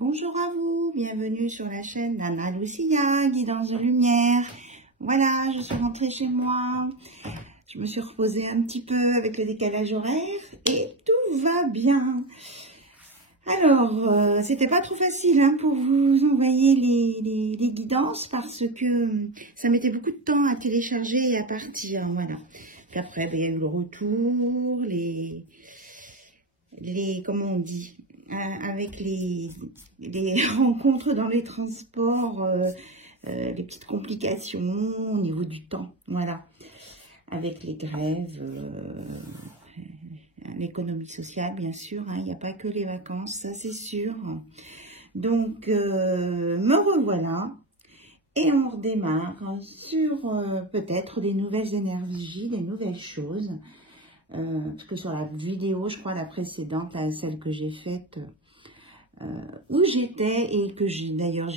Bonjour à vous, bienvenue sur la chaîne d'Anna Lucia, guidance de lumière. Voilà, je suis rentrée chez moi, je me suis reposée un petit peu avec le décalage horaire et tout va bien. Alors, c'était pas trop facile pour vous envoyer les guidances parce que ça mettait beaucoup de temps à télécharger et à partir, voilà. Puis après, il y a eu le retour, comment on dit, avec les rencontres dans les transports, les petites complications au niveau du temps, voilà, avec les grèves, l'économie sociale, bien sûr, il n'y a pas que les vacances, ça c'est sûr. Donc, me revoilà et on redémarre sur peut-être des nouvelles énergies, des nouvelles choses. Parce que sur la vidéo, je crois la précédente, celle que j'ai faite, où j'étais et que j'ai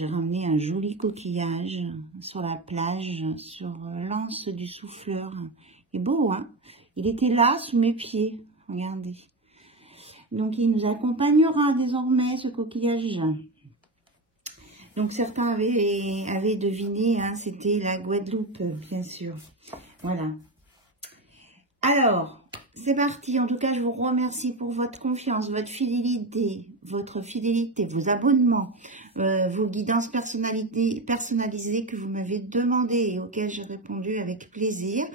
ramené un joli coquillage sur la plage, sur l'anse du Souffleur. Il est beau, hein? Il était là sous mes pieds, regardez. Donc il nous accompagnera désormais ce coquillage. Donc certains avaient deviné, c'était la Guadeloupe, bien sûr. Voilà. Alors, c'est parti. En tout cas, je vous remercie pour votre confiance, votre fidélité, vos abonnements, vos guidances personnalisées que vous m'avez demandé et auxquelles j'ai répondu avec plaisir.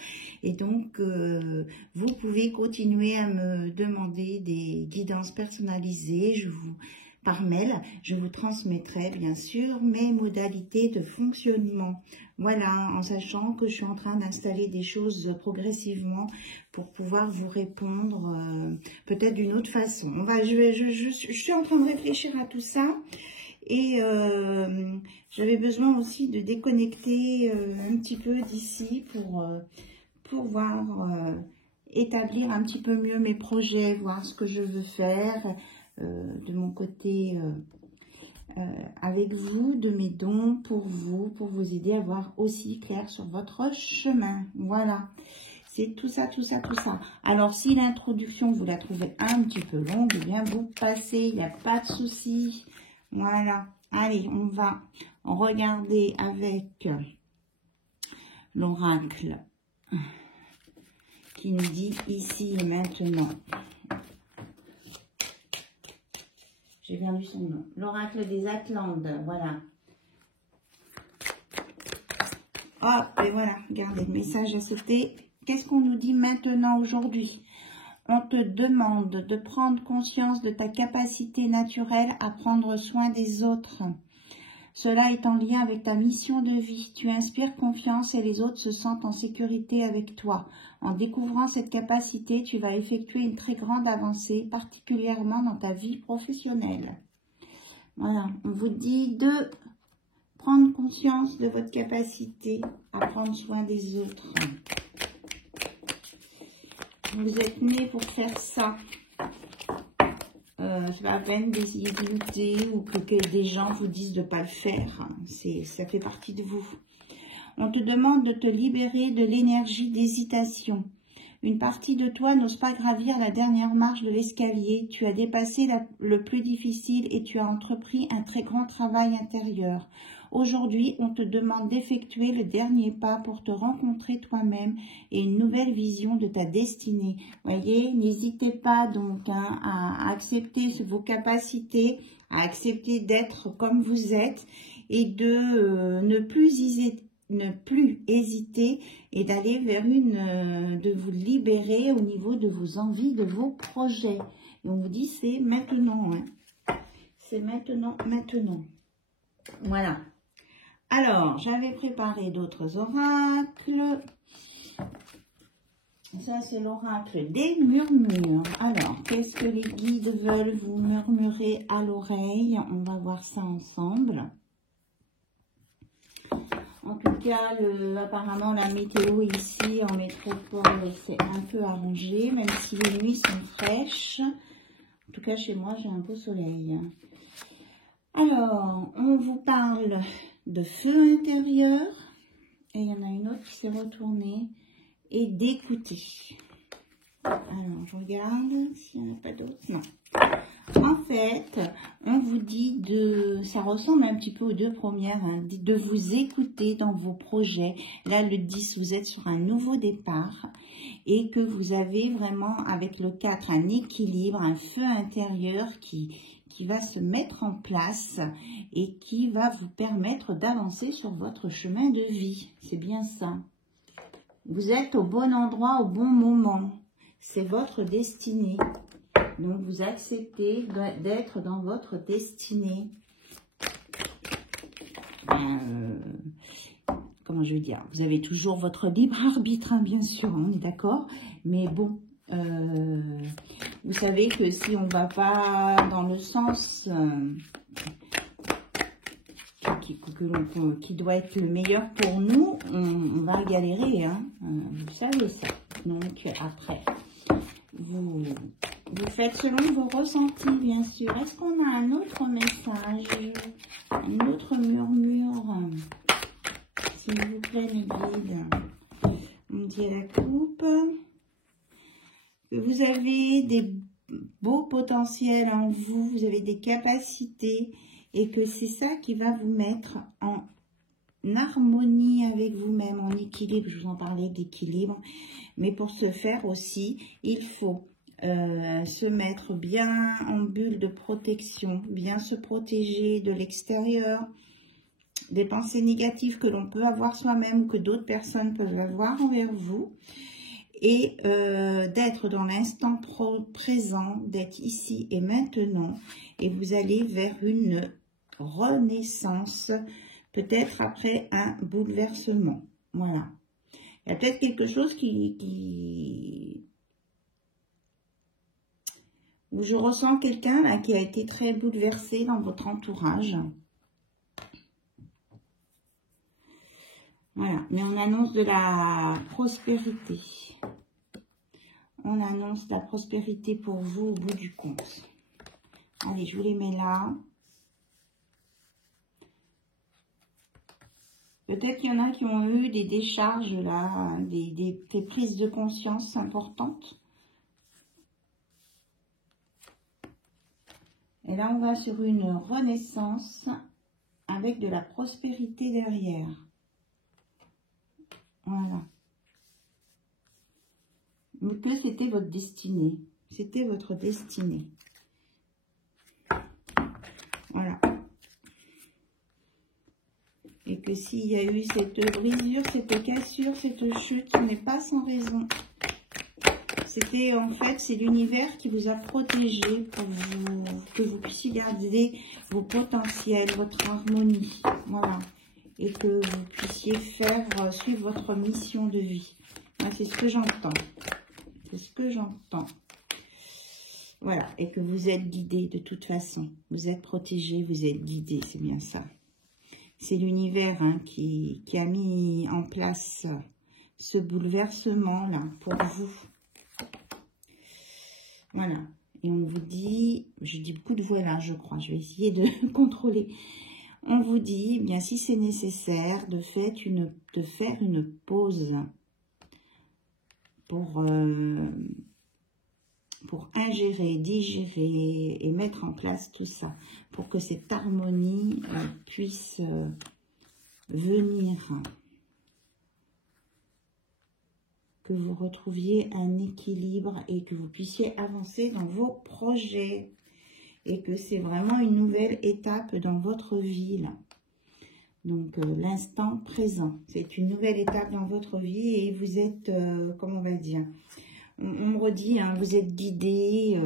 Et donc, vous pouvez continuer à me demander des guidances personnalisées. Par mail, je vous transmettrai bien sûr mes modalités de fonctionnement. Voilà, en sachant que je suis en train d'installer des choses progressivement pour pouvoir vous répondre peut-être d'une autre façon. Je suis en train de réfléchir à tout ça et j'avais besoin aussi de déconnecter un petit peu d'ici pour pouvoir établir un petit peu mieux mes projets, voir ce que je veux faire. De mon côté avec vous, de mes dons pour vous aider à voir aussi clair sur votre chemin. Voilà, c'est tout ça. Alors, si l'introduction, vous la trouvez un petit peu longue, eh bien, vous passez, il n'y a pas de souci. Voilà, allez, on va regarder avec l'oracle qui nous dit ici et maintenant. J'ai perdu son nom. L'oracle des Atlantes, voilà. Hop, et voilà, regardez, le message a sauté. Qu'est-ce qu'on nous dit maintenant aujourd'hui? On te demande de prendre conscience de ta capacité naturelle à prendre soin des autres. Cela est en lien avec ta mission de vie. Tu inspires confiance et les autres se sentent en sécurité avec toi. En découvrant cette capacité, tu vas effectuer une très grande avancée, particulièrement dans ta vie professionnelle. Voilà, on vous dit de prendre conscience de votre capacité à prendre soin des autres. Vous êtes nés pour faire ça. C'est pas la peine d'essayer de lutter ou que des gens vous disent de ne pas le faire. Ça fait partie de vous. On te demande de te libérer de l'énergie d'hésitation. Une partie de toi n'ose pas gravir la dernière marche de l'escalier. Tu as dépassé le plus difficile et tu as entrepris un très grand travail intérieur. Aujourd'hui, on te demande d'effectuer le dernier pas pour te rencontrer toi-même et une nouvelle vision de ta destinée. Voyez, n'hésitez pas donc à accepter vos capacités, à accepter d'être comme vous êtes et de ne plus hésiter et d'aller vers de vous libérer au niveau de vos envies, de vos projets. Et on vous dit c'est maintenant, c'est maintenant. Voilà. Alors, j'avais préparé d'autres oracles. Ça, c'est l'oracle des murmures. Alors, qu'est-ce que les guides veulent vous murmurer à l'oreille? On va voir ça ensemble. En tout cas, apparemment, la météo ici en métropole, c'est un peu arrangé, même si les nuits sont fraîches. En tout cas, chez moi, j'ai un beau soleil. Alors, on vous parle de feu intérieur. Et il y en a une autre qui s'est retournée. Et d'écouter. Alors, je regarde s'il n'y en a pas d'autres. Non. En fait, on vous dit de... Ça ressemble un petit peu aux deux premières, hein, de vous écouter dans vos projets. Là, le 10, vous êtes sur un nouveau départ et que vous avez vraiment, avec le 4, un équilibre, un feu intérieur qui va se mettre en place et qui va vous permettre d'avancer sur votre chemin de vie. C'est bien ça. Vous êtes au bon endroit, au bon moment. C'est votre destinée. Donc, vous acceptez d'être dans votre destinée. Comment je veux dire? Vous avez toujours votre libre arbitre, hein, bien sûr, on est d'accord. Mais bon, vous savez que si on ne va pas dans le sens qui doit être le meilleur pour nous, on va galérer. Hein, vous savez ça. Donc, après, vous faites selon vos ressentis, bien sûr. Est-ce qu'on a un autre message? Un autre murmure? S'il vous plaît, mes guides. On me dit à la coupe que vous avez des beaux potentiels en vous, vous avez des capacités et que c'est ça qui va vous mettre en harmonie avec vous-même, en équilibre. Je vous en parlais d'équilibre. Mais pour ce faire aussi, il faut se mettre bien en bulle de protection, bien se protéger de l'extérieur, des pensées négatives que l'on peut avoir soi-même ou que d'autres personnes peuvent avoir envers vous, et d'être dans l'instant présent, d'être ici et maintenant, et vous allez vers une renaissance, peut-être après un bouleversement. Voilà. Il y a peut-être quelque chose où je ressens quelqu'un là qui a été très bouleversé dans votre entourage. Voilà, mais on annonce de la prospérité. On annonce de la prospérité pour vous au bout du compte. Allez, je vous les mets là. Peut-être qu'il y en a qui ont eu des décharges là, des prises de conscience importantes. Et là, on va sur une renaissance avec de la prospérité derrière. Voilà. Mais que c'était votre destinée. C'était votre destinée. Voilà. Et que s'il y a eu cette brisure, cette cassure, cette chute, ce n'est pas sans raison. C'était en fait, c'est l'univers qui vous a protégé pour que vous puissiez garder vos potentiels, votre harmonie. Voilà. Et que vous puissiez faire suivre votre mission de vie. C'est ce que j'entends. C'est ce que j'entends. Voilà. Et que vous êtes guidé de toute façon. Vous êtes protégé, vous êtes guidé. C'est bien ça. C'est l'univers hein, qui a mis en place ce bouleversement-là pour vous. Voilà. Et on vous dit, je dis beaucoup de voilà, je crois. Je vais essayer de contrôler. On vous dit, bien si c'est nécessaire, de faire une pause pour ingérer, digérer et mettre en place tout ça, pour que cette harmonie puisse venir, que vous retrouviez un équilibre et que vous puissiez avancer dans vos projets. Et que c'est vraiment une nouvelle étape dans votre vie, là. Donc, l'instant présent. C'est une nouvelle étape dans votre vie et vous êtes, comment on va dire, on me redit, hein, vous êtes guidé,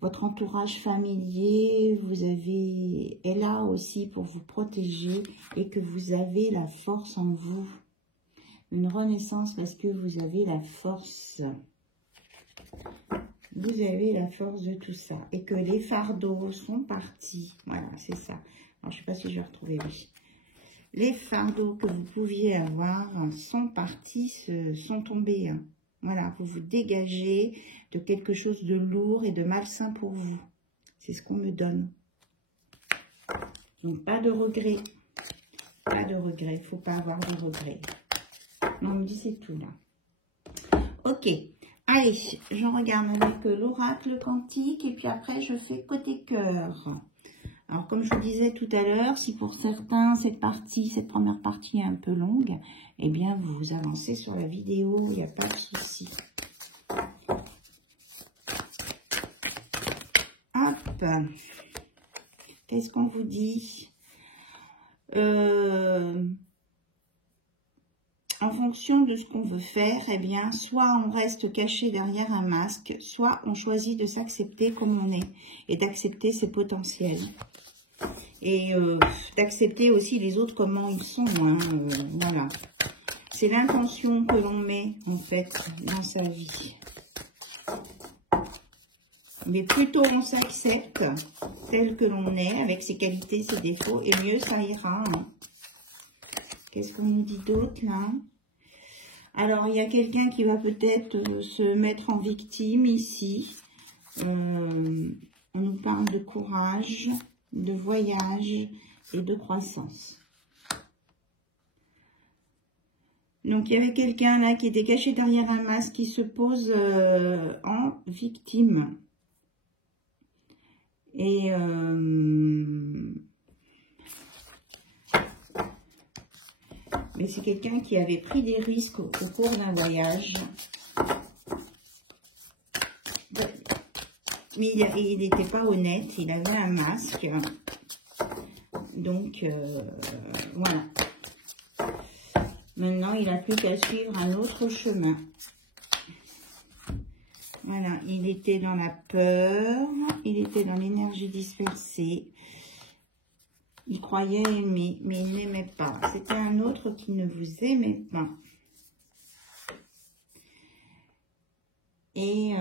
votre entourage familier, est là aussi pour vous protéger et que vous avez la force en vous. Une renaissance parce que vous avez la force. Vous avez la force de tout ça. Et que les fardeaux sont partis. Voilà, c'est ça. Alors, je ne sais pas si je vais retrouver, oui. Les fardeaux que vous pouviez avoir sont partis, sont tombés. Hein. Voilà, vous vous dégagez de quelque chose de lourd et de malsain pour vous. C'est ce qu'on me donne. Donc, pas de regrets. Pas de regrets. Il ne faut pas avoir de regrets. Non, on me dit c'est tout, là. Ok. Allez, je regarde avec l'oracle quantique et puis après je fais côté cœur. Alors comme je vous disais tout à l'heure, si pour certains cette première partie est un peu longue, eh bien vous avancez sur la vidéo, il n'y a pas de souci. Hop, qu'est-ce qu'on vous dit? En fonction de ce qu'on veut faire, eh bien, soit on reste caché derrière un masque, soit on choisit de s'accepter comme on est et d'accepter ses potentiels. Et d'accepter aussi les autres comment ils sont. Hein, voilà. C'est l'intention que l'on met, en fait, dans sa vie. Mais plutôt on s'accepte tel que l'on est, avec ses qualités, ses défauts, et mieux ça ira. Hein. Qu'est-ce qu'on nous dit d'autre, là? Alors, il y a quelqu'un qui va peut-être se mettre en victime, ici. On nous parle de courage, de voyage et de croissance. Donc, il y avait quelqu'un là qui était caché derrière un masque qui se pose en victime. Et mais c'est quelqu'un qui avait pris des risques au cours d'un voyage. Mais il n'était pas honnête, il avait un masque. Donc, voilà. Maintenant, il n'a plus qu'à suivre un autre chemin. Voilà, il était dans la peur, il était dans l'énergie dispersée. Il croyait aimer, mais il n'aimait pas. C'était un autre qui ne vous aimait pas. Et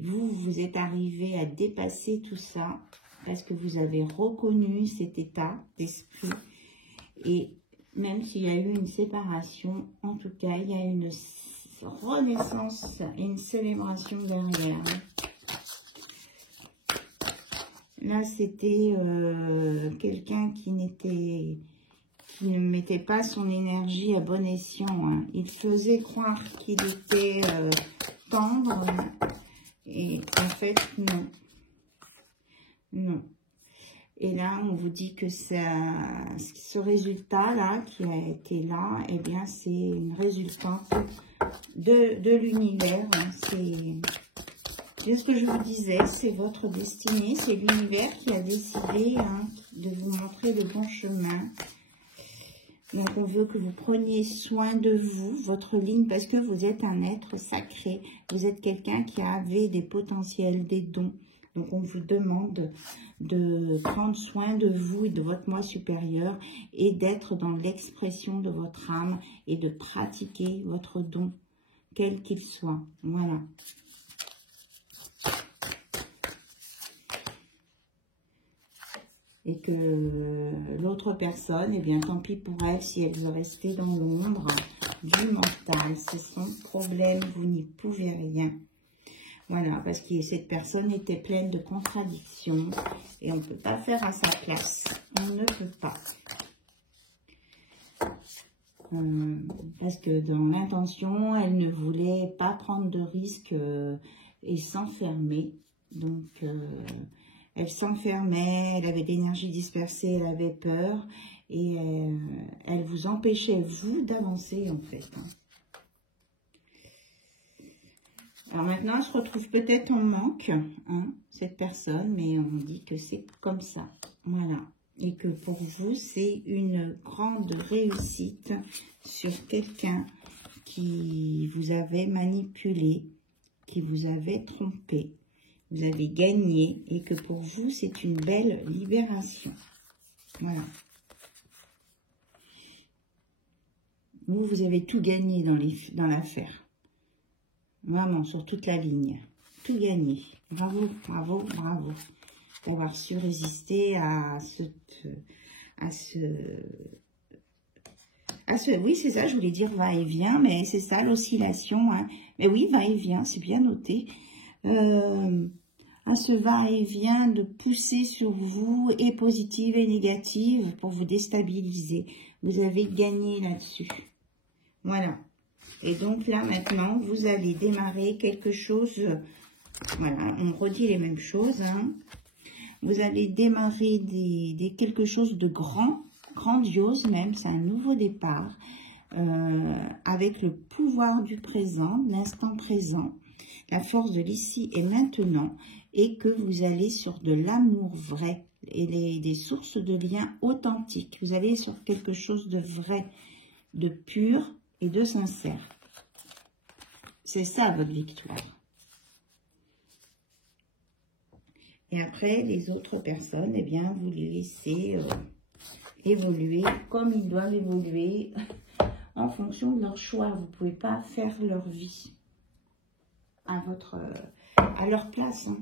vous êtes arrivé à dépasser tout ça parce que vous avez reconnu cet état d'esprit. Et même s'il y a eu une séparation, en tout cas, il y a une renaissance et une célébration derrière. Là, c'était quelqu'un qui ne mettait pas son énergie à bon escient. Hein. Il faisait croire qu'il était tendre. Et en fait, non. Non. Et là, on vous dit que ce résultat-là, qui a été là, eh bien, c'est une résultante de l'univers. Hein. C'est ce que je vous disais, c'est votre destinée, c'est l'univers qui a décidé de vous montrer le bon chemin. Donc, on veut que vous preniez soin de vous, votre ligne, parce que vous êtes un être sacré. Vous êtes quelqu'un qui avait des potentiels, des dons. Donc, on vous demande de prendre soin de vous et de votre moi supérieur et d'être dans l'expression de votre âme et de pratiquer votre don, quel qu'il soit. Voilà. Et que l'autre personne, eh bien, tant pis pour elle si elle veut rester dans l'ombre du mental. C'est son problème, vous n'y pouvez rien. Voilà, parce que cette personne était pleine de contradictions et on ne peut pas faire à sa place. On ne peut pas. Parce que dans l'intention, elle ne voulait pas prendre de risques et s'enfermer. Donc, elle s'enfermait, elle avait de l'énergie dispersée, elle avait peur et elle vous empêchait, vous, d'avancer en fait. Alors maintenant, elle se retrouve peut-être en manque, hein, cette personne, mais on dit que c'est comme ça. Voilà. Et que pour vous, c'est une grande réussite sur quelqu'un qui vous avait manipulé, qui vous avait trompé. Vous avez gagné et que pour vous, c'est une belle libération. Voilà. Vous avez tout gagné dans l'affaire. Vraiment, sur toute la ligne. Tout gagné. Bravo, bravo, bravo. D'avoir su résister à oui, c'est ça, je voulais dire va-et-vient, mais c'est ça, l'oscillation. Hein. Mais oui, va-et-vient, c'est bien noté. À ce va-et-vient de pousser sur vous, et positive et négative, pour vous déstabiliser. Vous avez gagné là-dessus. Voilà. Et donc là, maintenant, vous allez démarrer quelque chose. Voilà, on redit les mêmes choses. Hein. Vous allez démarrer quelque chose de grandiose même. C'est un nouveau départ. Avec le pouvoir du présent, de l'instant présent, la force de l'ici et maintenant, et que vous allez sur de l'amour vrai et des sources de liens authentiques. Vous allez sur quelque chose de vrai, de pur et de sincère. C'est ça votre victoire. Et après, les autres personnes, eh bien, vous les laissez évoluer comme ils doivent évoluer en fonction de leur choix. Vous ne pouvez pas faire leur vie à leur place. Hein.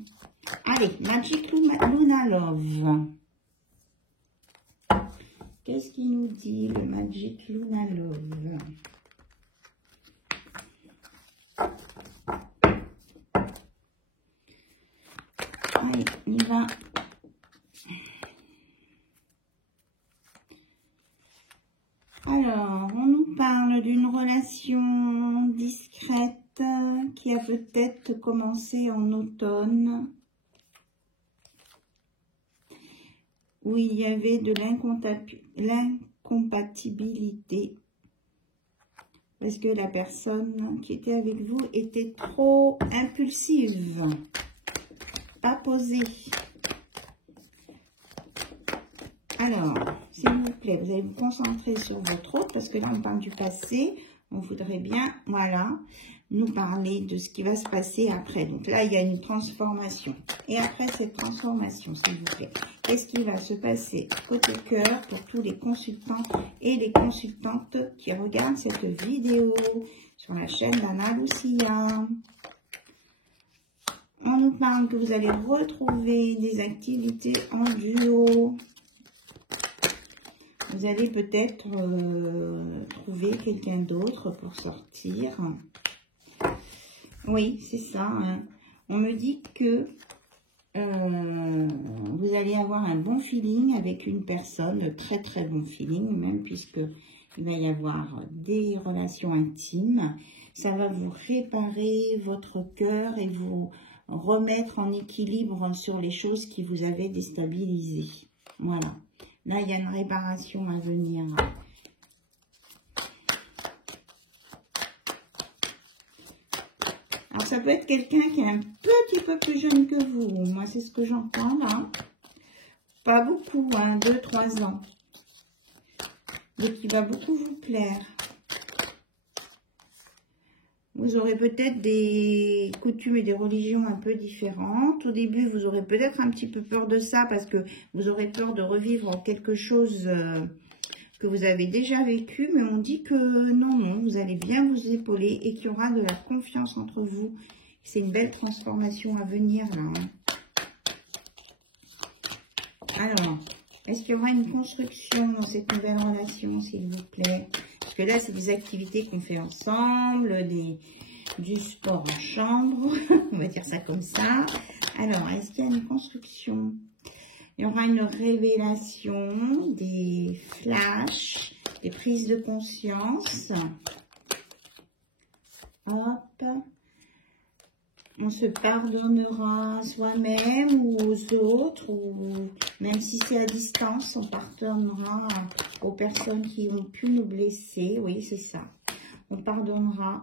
Allez, Magic Luna Love. Qu'est-ce qu'il nous dit, le Magic Luna Love? Allez, on y va. Alors, on nous parle d'une relation discrète qui a peut-être commencé en automne, où il y avait de l'incompatibilité, parce que la personne qui était avec vous était trop impulsive, pas posée. Alors, s'il vous plaît, vous allez vous concentrer sur votre autre, parce que là, on parle du passé. On voudrait bien, voilà, nous parler de ce qui va se passer après. Donc là, il y a une transformation. Et après cette transformation, s'il vous plaît, qu'est-ce qui va se passer côté cœur pour tous les consultants et les consultantes qui regardent cette vidéo sur la chaîne d'Anna Lucia? On nous parle que vous allez retrouver des activités en duo. Vous allez peut-être trouver quelqu'un d'autre pour sortir. Oui, c'est ça. Hein. On me dit que vous allez avoir un bon feeling avec une personne, très très bon feeling même, puisque il va y avoir des relations intimes. Ça va vous réparer votre cœur et vous remettre en équilibre sur les choses qui vous avaient déstabilisé. Voilà. Là, il y a une réparation à venir. Alors, ça peut être quelqu'un qui est un petit peu plus jeune que vous. Moi, c'est ce que j'entends là. Pas beaucoup, hein, 2-3 ans. Mais qui va beaucoup vous plaire. Vous aurez peut-être des coutumes et des religions un peu différentes. Au début, vous aurez peut-être un petit peu peur de ça parce que vous aurez peur de revivre quelque chose que vous avez déjà vécu. Mais on dit que non, vous allez bien vous épauler et qu'il y aura de la confiance entre vous. C'est une belle transformation à venir là. Hein. Alors, est-ce qu'il y aura une construction dans cette nouvelle relation, s'il vous plaît? Parce que là, c'est des activités qu'on fait ensemble, du sport en chambre, on va dire ça comme ça. Alors, est-ce qu'il y a une construction? Il y aura une révélation, des flashs, des prises de conscience. Hop. On se pardonnera soi-même ou aux autres, ou même si c'est à distance, on pardonnera aux personnes qui ont pu nous blesser. Oui, c'est ça. On pardonnera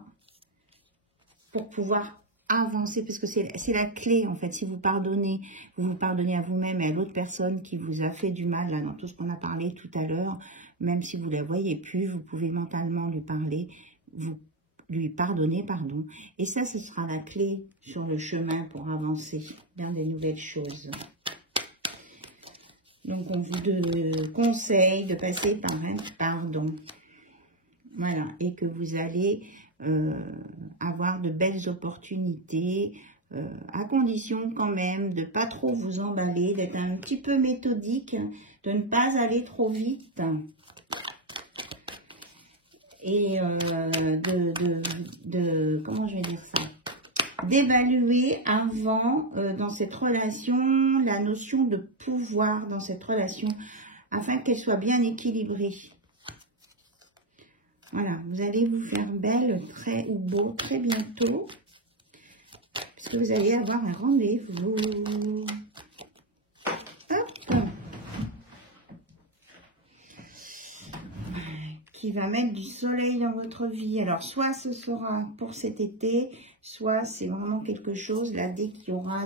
pour pouvoir avancer, parce que c'est la clé, en fait. Si vous pardonnez à vous-même et à l'autre personne qui vous a fait du mal, là, dans tout ce qu'on a parlé tout à l'heure, même si vous ne la voyez plus, vous pouvez mentalement lui parler, lui pardonner, pardon. Et ça, ce sera la clé sur le chemin pour avancer vers des nouvelles choses. Donc, on vous conseille de passer par un pardon. Voilà. Et que vous allez avoir de belles opportunités, à condition quand même de ne pas trop vous emballer, d'être un petit peu méthodique, de ne pas aller trop vite. Et comment je vais dire ça, d'évaluer avant dans cette relation la notion de pouvoir dans cette relation afin qu'elle soit bien équilibrée. Voilà, vous allez vous faire belle ou beau très bientôt. Parce que vous allez avoir un rendez-vous. Hop. Qui va mettre du soleil dans votre vie. Alors, soit ce sera pour cet été, soit c'est vraiment quelque chose, là, dès qu'il y aura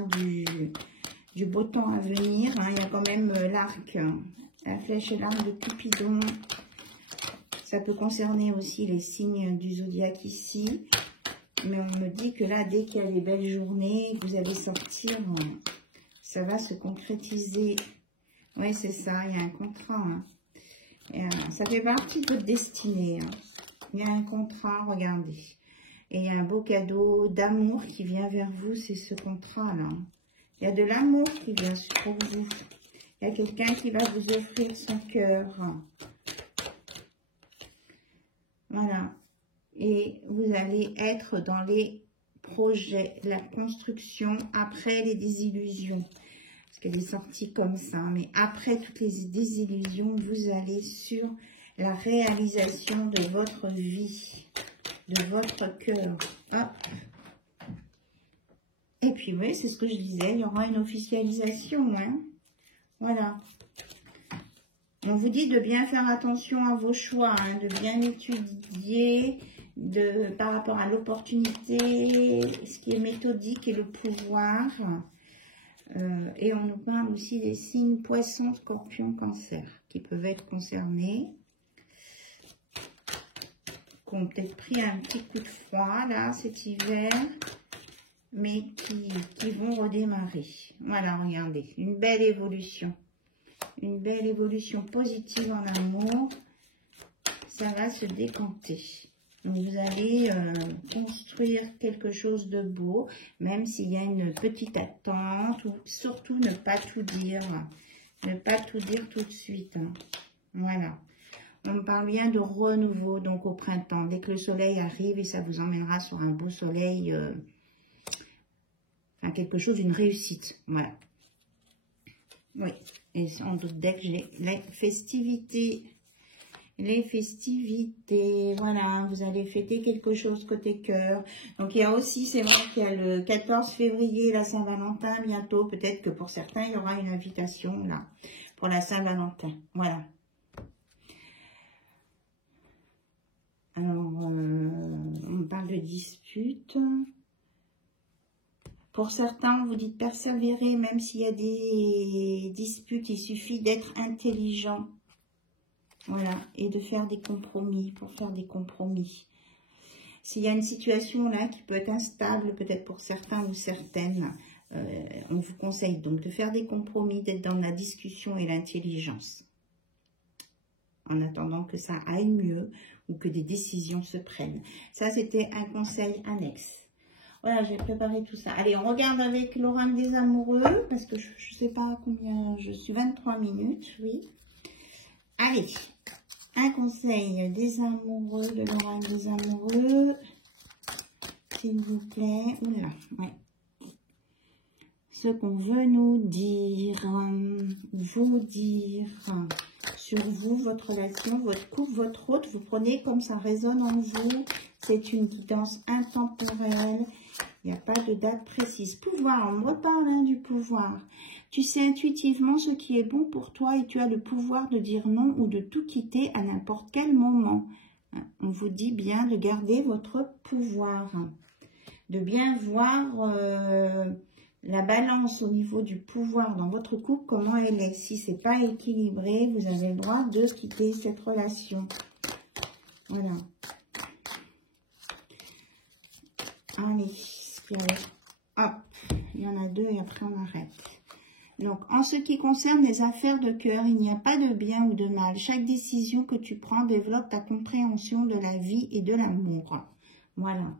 du beau temps à venir. Hein, il y a quand même l'arc, la flèche et l'arc de Cupidon. Ça peut concerner aussi les signes du zodiaque ici. Mais on me dit que là, dès qu'il y a des belles journées, vous allez sortir, ça va se concrétiser. Oui, c'est ça, il y a un contrat. Hein. Ça fait partie de votre destinée. Hein. Il y a un contrat, regardez. Et il y a un beau cadeau d'amour qui vient vers vous, c'est ce contrat-là. Il y a de l'amour qui vient pour vous. Il y a quelqu'un qui va vous offrir son cœur. Voilà. Et vous allez être dans les projets, la construction, après les désillusions. Parce qu'elle est sortie comme ça. Mais après toutes les désillusions, vous allez sur la réalisation de votre vie, de votre cœur. Hop. Et puis, oui, c'est ce que je disais, il y aura une officialisation. Hein. Voilà. On vous dit de bien faire attention à vos choix, hein, de bien étudier par rapport à l'opportunité, ce qui est méthodique et le pouvoir. Et on nous parle aussi des signes poisson, scorpion, cancer qui peuvent être concernés, qui ont peut-être pris un petit coup de froid là cet hiver, mais qui vont redémarrer. Voilà, regardez, une belle évolution. Une belle évolution positive en amour. Ça va se décanter. Donc, vous allez construire quelque chose de beau, même s'il y a une petite attente, ou surtout ne pas tout dire. Ne pas tout dire tout de suite. Hein. Voilà. On me parle bien de renouveau, donc au printemps, dès que le soleil arrive, et ça vous emmènera sur un beau soleil, enfin quelque chose, une réussite. Voilà. Oui, et sans doute dès que j'ai les festivités. Les festivités, voilà, vous allez fêter quelque chose côté cœur. Donc, il y a aussi, c'est vrai qu'il y a le 14 février, la Saint-Valentin, bientôt. Peut-être que pour certains, il y aura une invitation, là, pour la Saint-Valentin. Voilà. Alors, on parle de disputes. Pour certains, on vous dit de persévérer, même s'il y a des disputes, il suffit d'être intelligent. Voilà, et de faire des compromis, pour faire des compromis. S'il y a une situation là qui peut être instable, peut-être pour certains ou certaines, on vous conseille donc de faire des compromis, d'être dans la discussion et l'intelligence. En attendant que ça aille mieux ou que des décisions se prennent. Ça, c'était un conseil annexe. Voilà, j'ai préparé tout ça. Allez, on regarde avec l'oracle des amoureux, parce que je ne sais pas combien, je suis 23 minutes, oui. Allez, un conseil des amoureux, de l'oracle des amoureux, s'il vous plaît. Oula, ouais. Ce qu'on veut nous dire, vous dire sur vous, votre relation, votre couple, votre autre, vous prenez comme ça résonne en vous. C'est une guidance intemporelle. Il n'y a pas de date précise. Pouvoir, on me reparle du pouvoir. Tu sais intuitivement ce qui est bon pour toi et tu as le pouvoir de dire non ou de tout quitter à n'importe quel moment. On vous dit bien de garder votre pouvoir. De bien voir la balance au niveau du pouvoir dans votre couple, comment elle est. Si ce n'est pas équilibré, vous avez le droit de quitter cette relation. Voilà. Allez. Hop, il y en a deux et après on arrête. Donc, en ce qui concerne les affaires de cœur, il n'y a pas de bien ou de mal. Chaque décision que tu prends développe ta compréhension de la vie et de l'amour. Voilà.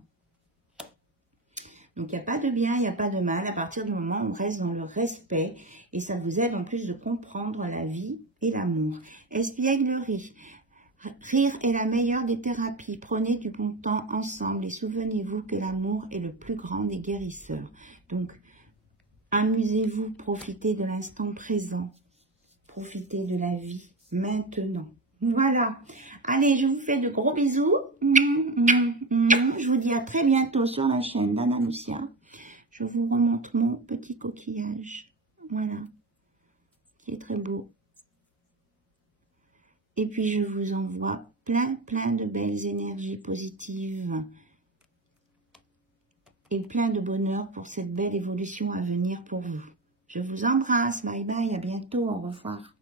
Donc, il n'y a pas de bien, il n'y a pas de mal. À partir du moment où on reste dans le respect, et ça vous aide en plus de comprendre la vie et l'amour. Espièglerie. Rire est la meilleure des thérapies. Prenez du bon temps ensemble et souvenez-vous que l'amour est le plus grand des guérisseurs. Donc, amusez-vous, profitez de l'instant présent. Profitez de la vie maintenant. Voilà. Allez, je vous fais de gros bisous. Je vous dis à très bientôt sur la chaîne d'Anna Lucia. Je vous remonte mon petit coquillage. Voilà. Qui est très beau. Et puis, je vous envoie plein de belles énergies positives. Et plein de bonheur pour cette belle évolution à venir pour vous. Je vous embrasse. Bye bye. À bientôt. Au revoir.